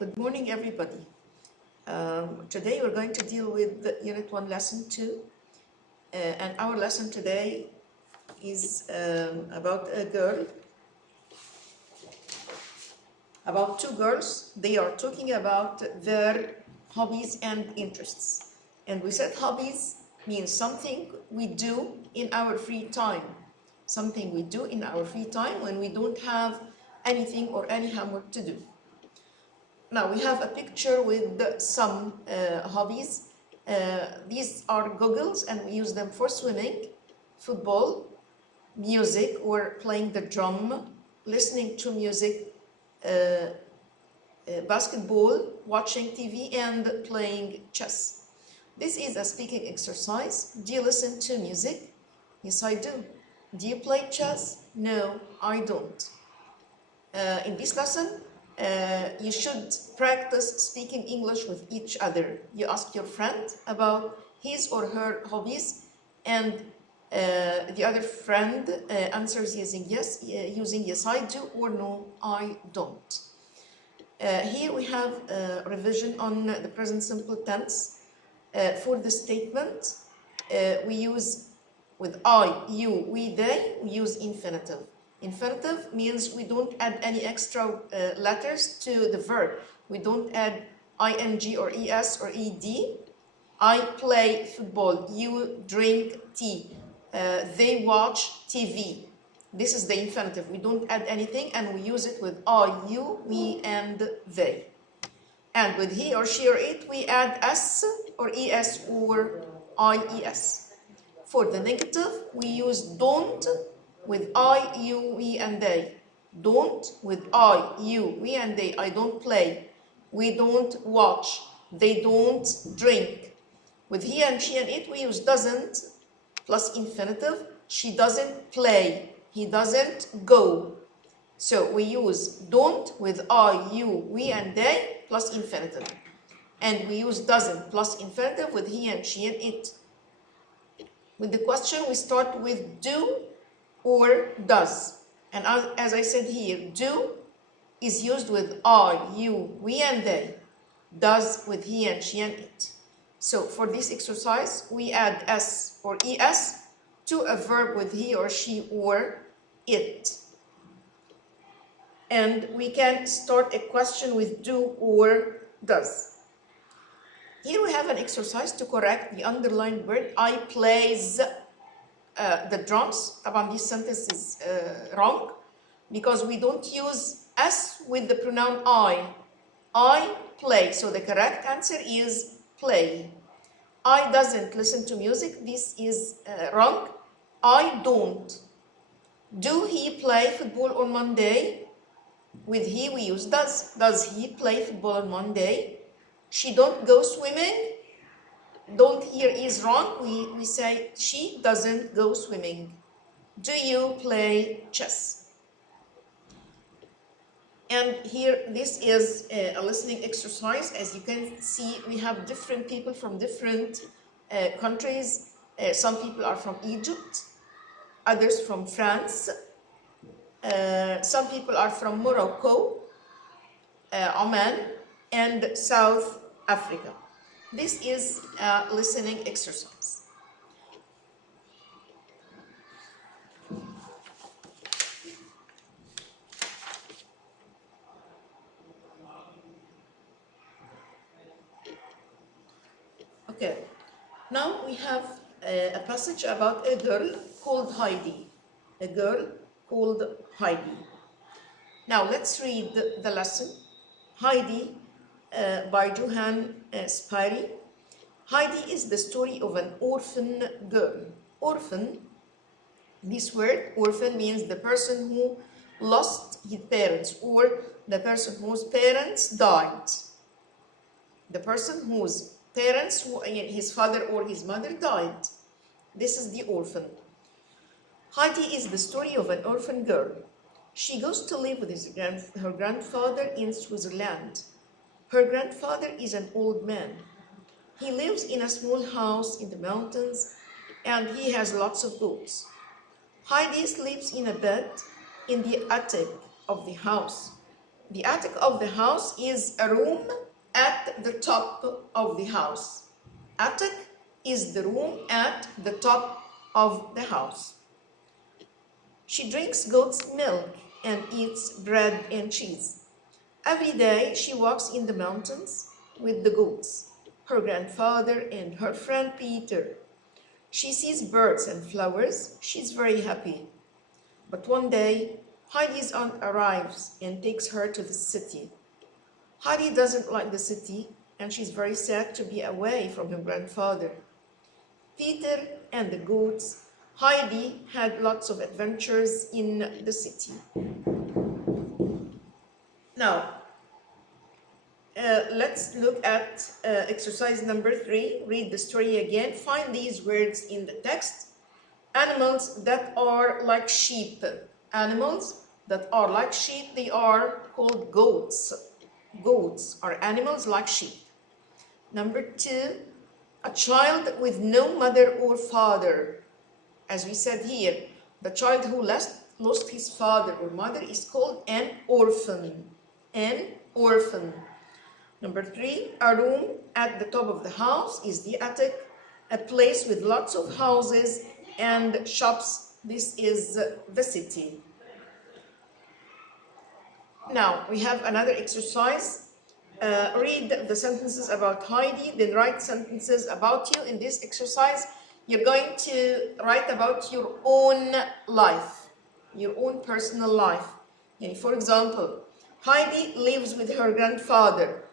Good morning, everybody. Today we're going to deal with Unit 1, Lesson 2. And our lesson today is about a girl, about two girls. They are talking about their hobbies and interests. And we said hobbies means something we do in our free time. Something we do in our free time when we don't have anything or any homework to do. Now we have a picture with some hobbies. These are goggles and we use them for swimming, football, music or playing the drum, listening to music, basketball, watching TV and playing chess. This is a speaking exercise. Do you listen to music? Yes, I do. Do you play chess? No, I don't. In this lesson, you should practice speaking English with each other. You ask your friend about his or her hobbies, and the other friend answers using yes I do or no I don't. Here we have a revision on the present simple tense. For the statement, we use with I, you, we, they, we use infinitive. Infinitive means we don't add any extra letters to the verb. We don't add ing or es or ed. I play football. You drink tea. They watch TV. This is the infinitive. We don't add anything and we use it with I, you, we, and they. And with he or she or it, we add s or es or ies. For the negative, we use don't with I, you, we, and they. Don't with I, you, we, and they. I don't play. We don't watch. They don't drink. With he and she and it, we use doesn't plus infinitive. She doesn't play. He doesn't go. So we use don't with I, you, we, and they plus infinitive. And we use doesn't plus infinitive with he and she and it. With the question, we start with do or does. And as I said here, do is used with I, you, we, and they. Does with he and she and it. So for this exercise, we add s or es to a verb with he or she or it. And we can start a question with do or does. Here we have an exercise to correct the underlined word I plays the drums. طبعا this sentence is wrong because we don't use s with the pronoun I play. So the correct answer is play. I doesn't listen to music. This is wrong. I don't. Do he play football on Monday? With he we use does. Does he play football on Monday? She don't go swimming. Don't here is wrong. We say she doesn't go swimming. Do you play chess? And here this is a listening exercise. As you can see, we have different people from different countries. Some people are from Egypt, others from France. Some people are from Morocco, Oman, and South Africa. This is a listening exercise. Okay, now we have a passage about a girl called Heidi. A girl called Heidi. Now let's read the lesson. Heidi by Johann Spyri. Heidi is the story of an orphan girl. Orphan, this word orphan means the person who lost his parents or the person whose parents died. The person whose parents, his father or his mother died. This is the orphan. Heidi is the story of an orphan girl. She goes to live with her grandfather in Switzerland. Her grandfather is an old man. He lives in a small house in the mountains and he has lots of goats. Heidi sleeps in a bed in the attic of the house. The attic of the house is a room at the top of the house. Attic is the room at the top of the house. She drinks goat's milk and eats bread and cheese. Every day she walks in the mountains with the goats, her grandfather and her friend Peter. She sees birds and flowers. She's very happy. But one day, Heidi's aunt arrives and takes her to the city. Heidi doesn't like the city, and she's very sad to be away from her grandfather. Peter and the goats. Heidi had lots of adventures in the city. Now, let's look at exercise number 3. Read the story again. Find these words in the text. Animals that are like sheep. Animals that are like sheep, they are called goats. Goats are animals like sheep. Number 2, a child with no mother or father. As we said here, the child who lost his father or mother is called an orphan. An orphan. Number 3, a room at the top of the house is the attic, a place with lots of houses and shops. This is the city. Now, we have another exercise. Read the sentences about Heidi, then write sentences about you. In this exercise, you're going to write about your own life, your own personal life. For example, Heidi lives with her grandfather.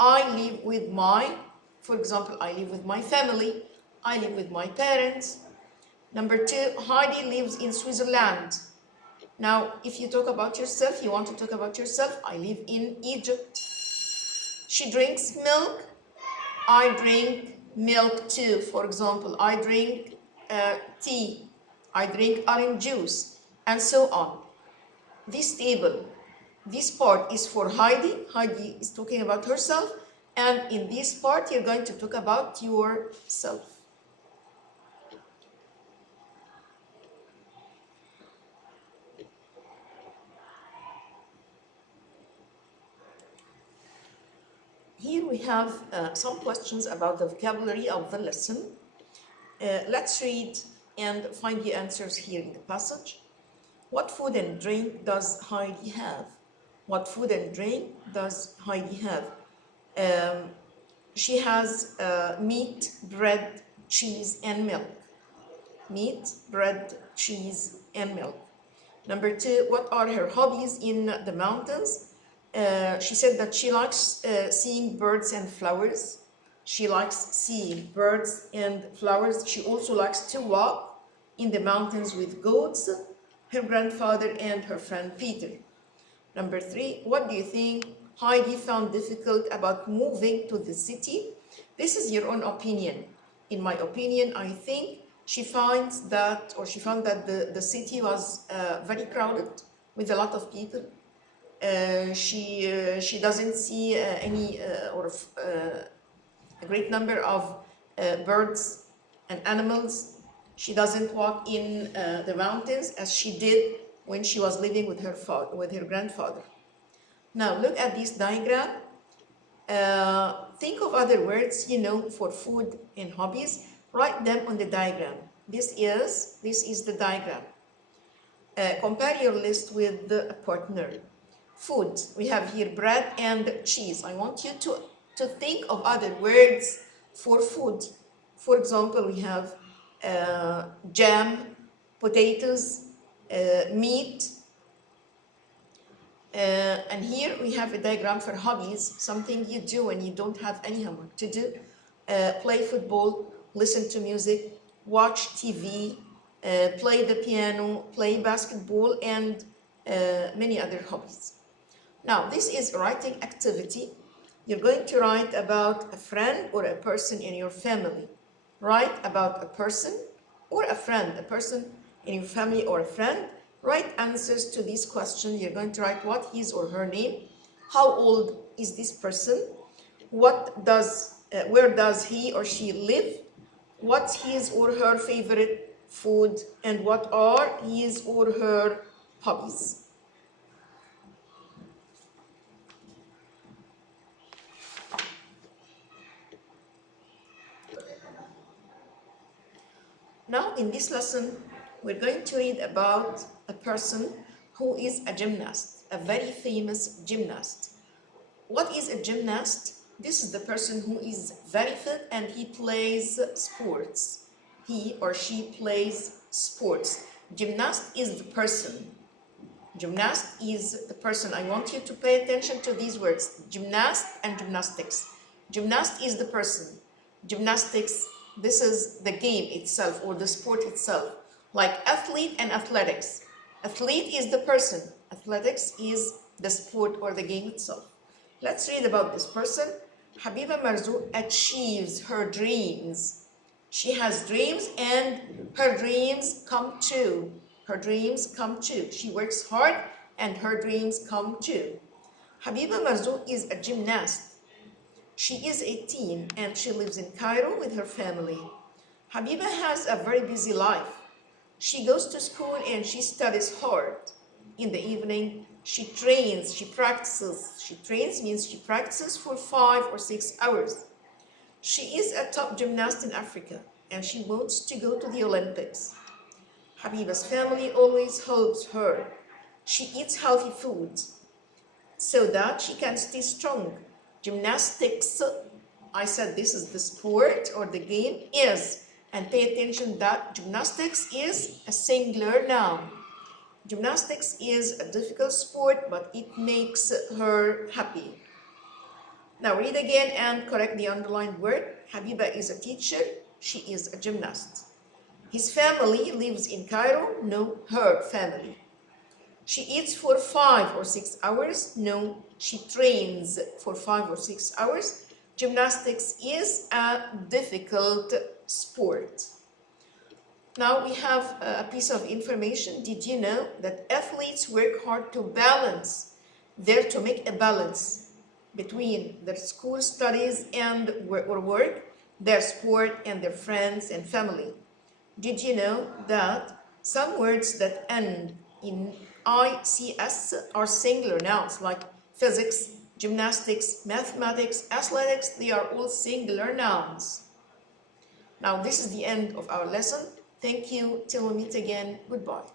I live with my, for example, I live with my family. I live with my parents. Number 2, Heidi lives in Switzerland. Now, if you talk about yourself, you want to talk about yourself. I live in Egypt. She drinks milk. I drink milk too. For example, I drink tea. I drink orange juice, and so on. This table, this part is for Heidi. Heidi is talking about herself, and in this part, you're going to talk about yourself. Here we have some questions about the vocabulary of the lesson. Let's read and find the answers here in the passage. What food and drink does Heidi have? What food and drink does Heidi have? She has meat, bread, cheese, and milk. Meat, bread, cheese, and milk. Number 2, what are her hobbies in the mountains? She said that she likes seeing birds and flowers. She likes seeing birds and flowers. She also likes to walk in the mountains with goats, her grandfather and her friend Peter. Number 3, what do you think Heidi found difficult about moving to the city? This is your own opinion. In my opinion, I think she found that the city was very crowded with a lot of people. She doesn't see a great number of birds and animals. She doesn't walk in the mountains as she did when she was living with her grandfather. Now look at this diagram. Think of other words for food and hobbies. Write them on the diagram. This is the diagram. Compare your list with the partner. Food, we have here bread and cheese. I want you to think of other words for food. For example, we have jam, potatoes, meat. And here we have a diagram for hobbies, something you do when you don't have any homework to do. Play football, listen to music, watch TV, play the piano, play basketball, and many other hobbies. Now, this is a writing activity. You're going to write about a friend or a person in your family. Write about a person or a friend, a person in your family or a friend. Write answers to these questions. You're going to write what his or her name, how old is this person, where does he or she live, what's his or her favorite food, and what are his or her hobbies. Now in this lesson, we're going to read about a person who is a gymnast, a very famous gymnast. What is a gymnast? This is the person who is very fit and he plays sports. He or she plays sports. Gymnast is the person. Gymnast is the person. I want you to pay attention to these words. Gymnast and gymnastics. Gymnast is the person. Gymnastics, this is the game itself or the sport itself. Like athlete and athletics. Athlete is the person. Athletics is the sport or the game itself. Let's read about this person. Habiba Marzouk achieves her dreams. She has dreams and her dreams come true. Her dreams come true. She works hard and her dreams come true. Habiba Marzouk is a gymnast. She is 18 and she lives in Cairo with her family. Habiba has a very busy life. She goes to school and she studies hard. In the evening, she trains, she practices. She trains means she practices for 5 or 6 hours. She is a top gymnast in Africa and she wants to go to the Olympics. Habiba's family always helps her. She eats healthy foods so that she can stay strong. Gymnastics, I said this is the sport or the game, is, and pay attention that gymnastics is a singular noun. Gymnastics is a difficult sport, but it makes her happy. Now read again and correct the underlined word. Habiba is a teacher. She is a gymnast. His family lives in Cairo. No, her family. She eats for 5 or 6 hours. No, she trains for 5 or 6 hours. Gymnastics is a difficult sport. Now we have a piece of information. Did you know that athletes work hard to balance, to make a balance between their school studies and work, their sport and their friends and family? Did you know that some words that end in ICS are singular nouns like physics, gymnastics, mathematics, athletics? They are all singular nouns. Now this is the end of our lesson. Thank you. Till we meet again. Goodbye.